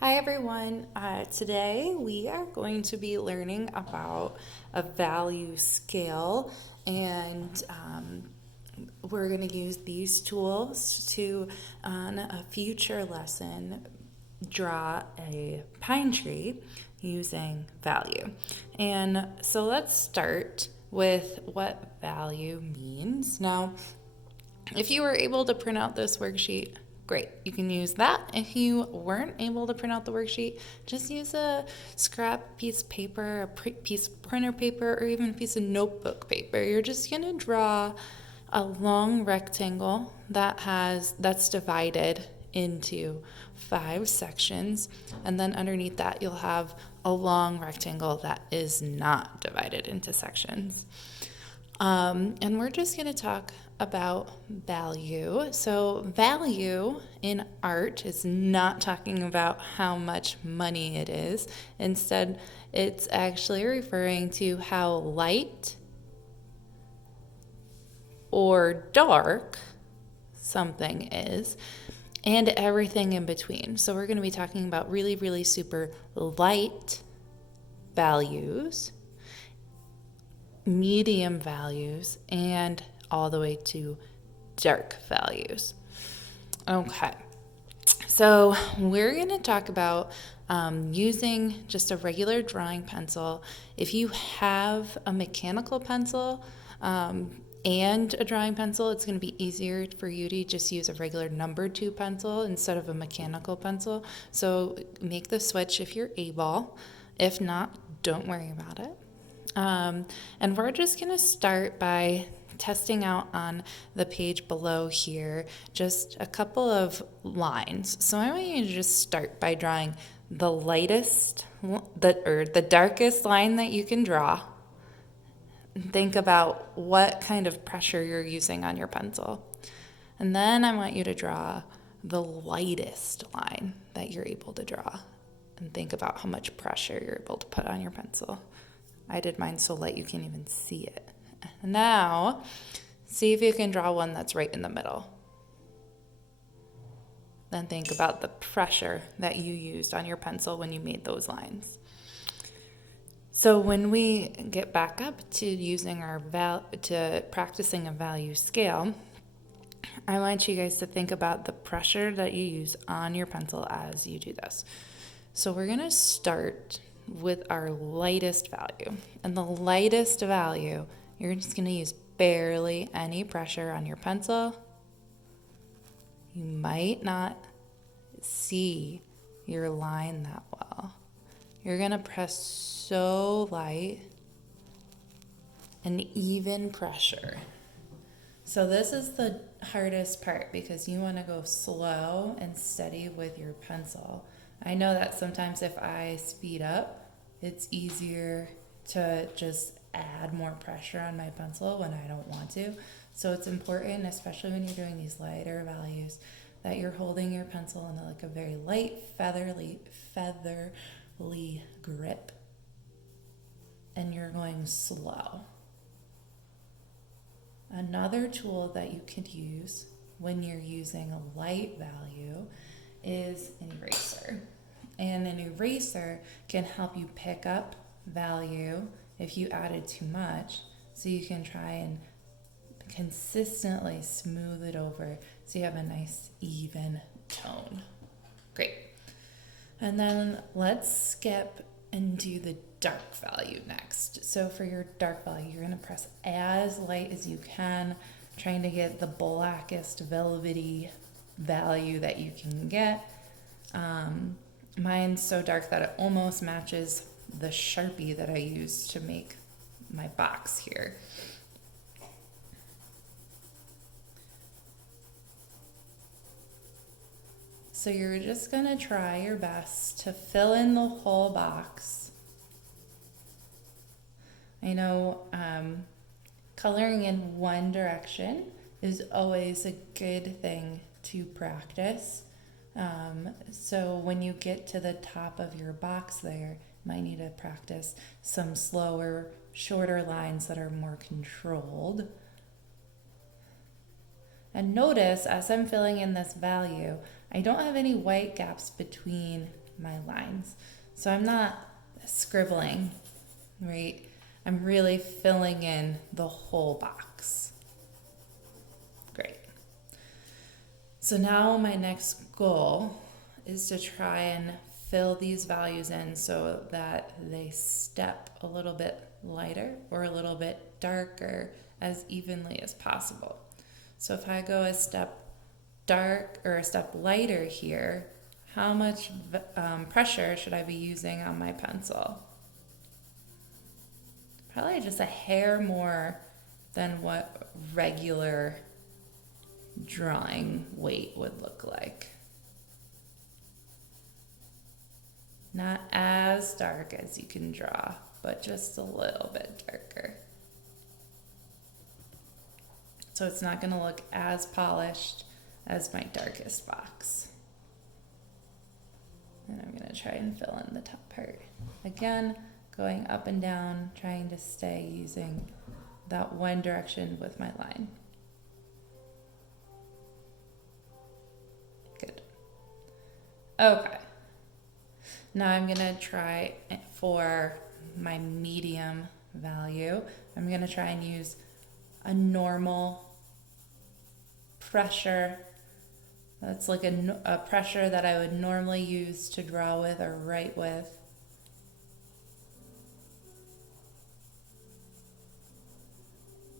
Hi everyone. Today we are going to be learning about a value scale, and we're going to use these tools to, on a future lesson, draw a pine tree using value. And so let's start with what value means. Now, if you were able to print out this worksheet, great. You can use that. If you weren't able to print out the worksheet, just use a scrap piece of paper, a piece of printer paper, or even a piece of notebook paper. You're just going to draw a long rectangle that's divided into 5 sections, and then underneath that you'll have a long rectangle that is not divided into sections. And we're just going to talk about value. So, value in art is not talking about how much money it is. Instead, it's actually referring to how light or dark something is and everything in between. So, we're going to be talking about really, really super light values, medium values, and all the way to dark values. Okay, so we're going to talk about using just a regular drawing pencil. If you have a mechanical pencil and a drawing pencil, it's going to be easier for you to just use a regular number 2 pencil instead of a mechanical pencil. So make the switch if you're able. If not, don't worry about it. And we're just going to start by testing out on the page below here just a couple of lines. So I want you to just start by drawing the lightest, the darkest line that you can draw. Think about what kind of pressure you're using on your pencil. And then I want you to draw the lightest line that you're able to draw. And think about how much pressure you're able to put on your pencil. I did mine so light you can't even see it. Now, see if you can draw one that's right in the middle. Then think about the pressure that you used on your pencil when you made those lines. So when we get back up to using to practicing a value scale, I want you guys to think about the pressure that you use on your pencil as you do this. So we're going to start with our lightest value. And the lightest value, you're just going to use barely any pressure on your pencil. You might not see your line that well. You're going to press so light and even pressure. So this is the hardest part because you want to go slow and steady with your pencil. I know that sometimes if I speed up, it's easier to just add more pressure on my pencil when I don't want to. So it's important, especially when you're doing these lighter values, that you're holding your pencil in like a very light, featherly grip, and you're going slow. Another tool that you could use when you're using a light value is an eraser. And an eraser can help you pick up value if you added too much, so you can try and consistently smooth it over so you have a nice even tone. Great. And then let's skip and do the dark value next. So for your dark value, you're going to press as light as you can, trying to get the blackest velvety value that you can get. Mine's so dark that it almost matches the Sharpie that I used to make my box here. So you're just going to try your best to fill in the whole box. I know coloring in one direction is always a good thing to practice. So when you get to the top of your box there, you might need to practice some slower, shorter lines that are more controlled. And notice as I'm filling in this value, I don't have any white gaps between my lines. So I'm not scribbling, right? I'm really filling in the whole box. Great. So now my next goal is to try and fill these values in so that they step a little bit lighter or a little bit darker as evenly as possible. So if I go a step dark or a step lighter here, how much pressure should I be using on my pencil? Probably just a hair more than what regular drawing weight would look like. Not as dark as you can draw, but just a little bit darker. So it's not going to look as polished as my darkest box. And I'm going to try and fill in the top part. Again, going up and down, trying to stay using that one direction with my line. Good. Okay. Now I'm going to try for my medium value. I'm going to try and use a normal pressure. That's like a pressure that I would normally use to draw with or write with.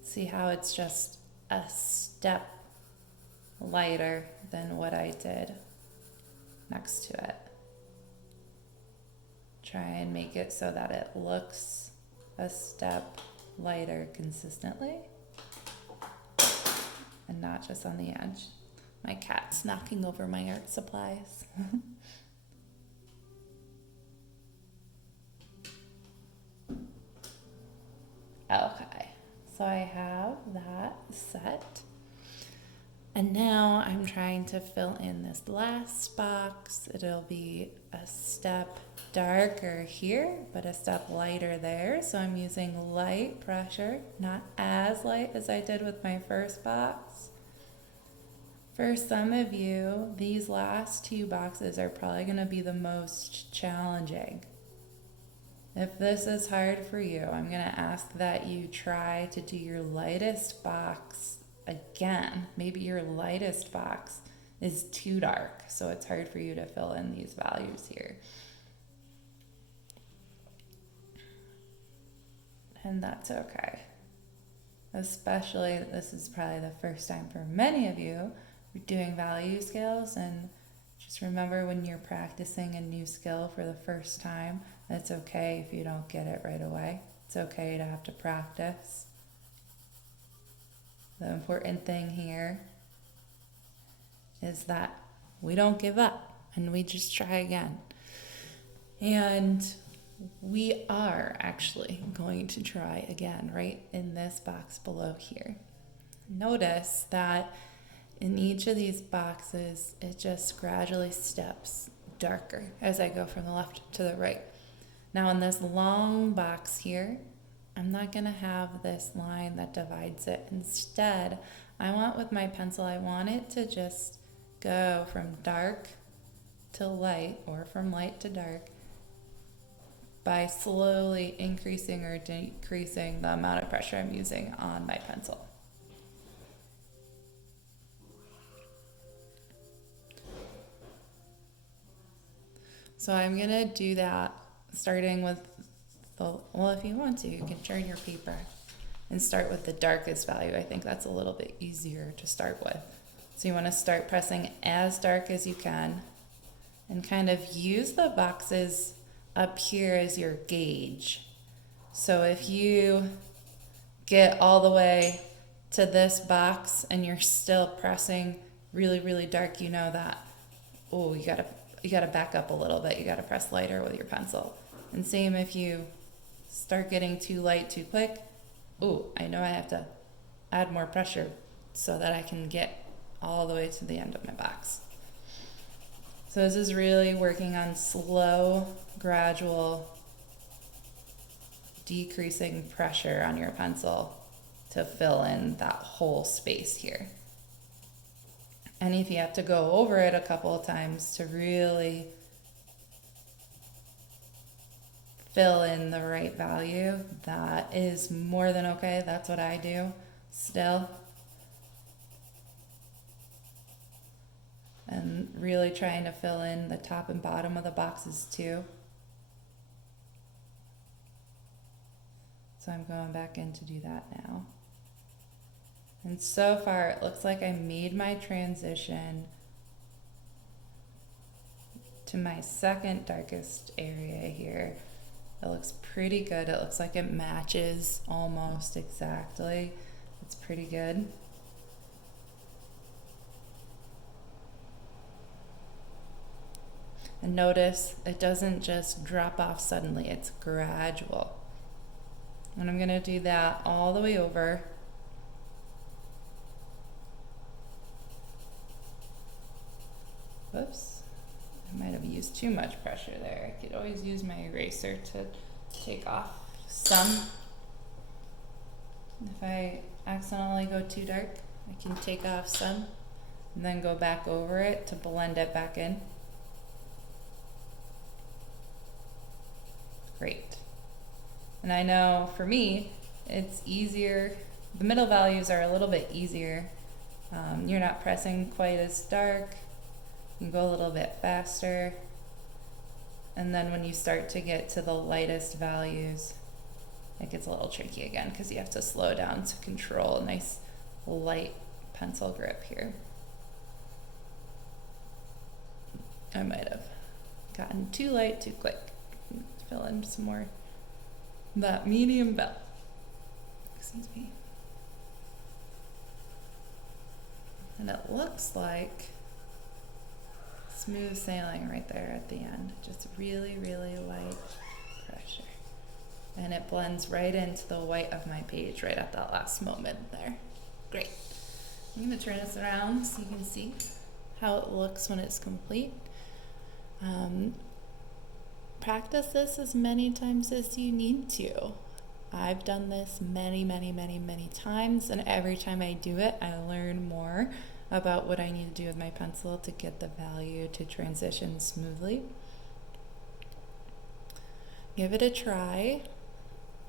See how it's just a step lighter than what I did next to it. Try and make it so that it looks a step lighter consistently and not just on the edge. My cat's knocking over my art supplies. Okay, so I have that set. And now I'm trying to fill in this last box. It'll be a step darker here, but a step lighter there. So I'm using light pressure, not as light as I did with my first box. For some of you, these last two boxes are probably going to be the most challenging. If this is hard for you, I'm going to ask that you try to do your lightest box again. Maybe your lightest box is too dark, so it's hard for you to fill in these values here. And that's okay. Especially, this is probably the first time for many of you doing value scales, and just remember when you're practicing a new skill for the first time, it's okay if you don't get it right away. It's okay to have to practice. The important thing here is that we don't give up and we just try again. And we are actually going to try again right in this box below here. Notice that in each of these boxes, it just gradually steps darker as I go from the left to the right. Now in this long box here, I'm not going to have this line that divides it. Instead, I want with my pencil, I want it to just go from dark to light or from light to dark by slowly increasing or decreasing the amount of pressure I'm using on my pencil. So I'm going to do that starting with well, if you want to, you can turn your paper and start with the darkest value. I think that's a little bit easier to start with. So you want to start pressing as dark as you can and kind of use the boxes up here as your gauge. So if you get all the way to this box and you're still pressing really, really dark, you know that, oh, you gotta back up a little bit. You gotta press lighter with your pencil. And same if you start getting too light too quick, oh, I know I have to add more pressure so that I can get all the way to the end of my box. So this is really working on slow, gradual, decreasing pressure on your pencil to fill in that whole space here. And if you have to go over it a couple of times to really fill in the right value, that is more than okay. That's what I do still. And really trying to fill in the top and bottom of the boxes too. So I'm going back in to do that now. And so far it looks like I made my transition to my second darkest area here. It looks pretty good. It looks like it matches almost exactly. It's pretty good. And notice it doesn't just drop off suddenly, it's gradual. And I'm gonna do that all the way over. Whoops, I might have used too much pressure there. I could always use my eraser to take off some. If I accidentally go too dark, I can take off some and then go back over it to blend it back in. Great. And I know for me, it's easier. The middle values are a little bit easier. You're not pressing quite as dark. You can go a little bit faster. And then when you start to get to the lightest values, it gets a little tricky again because you have to slow down to control a nice light pencil grip here. I might have gotten too light too quick. Fill in some more that medium bell. Excuse me. And it looks like smooth sailing right there at the end. Just really, really light pressure. And it blends right into the white of my page right at that last moment there. Great. I'm going to turn this around so you can see how it looks when it's complete. Practice this as many times as you need to. I've done this many, many, many, many times, and every time I do it, I learn more about what I need to do with my pencil to get the value to transition smoothly. Give it a try.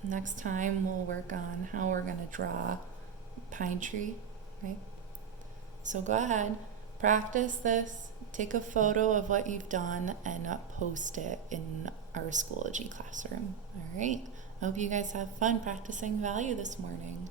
Next time we'll work on how we're going to draw pine tree, right? So go ahead, practice this, take a photo of what you've done and post it in our Schoology classroom. All right, I hope you guys have fun practicing value this morning.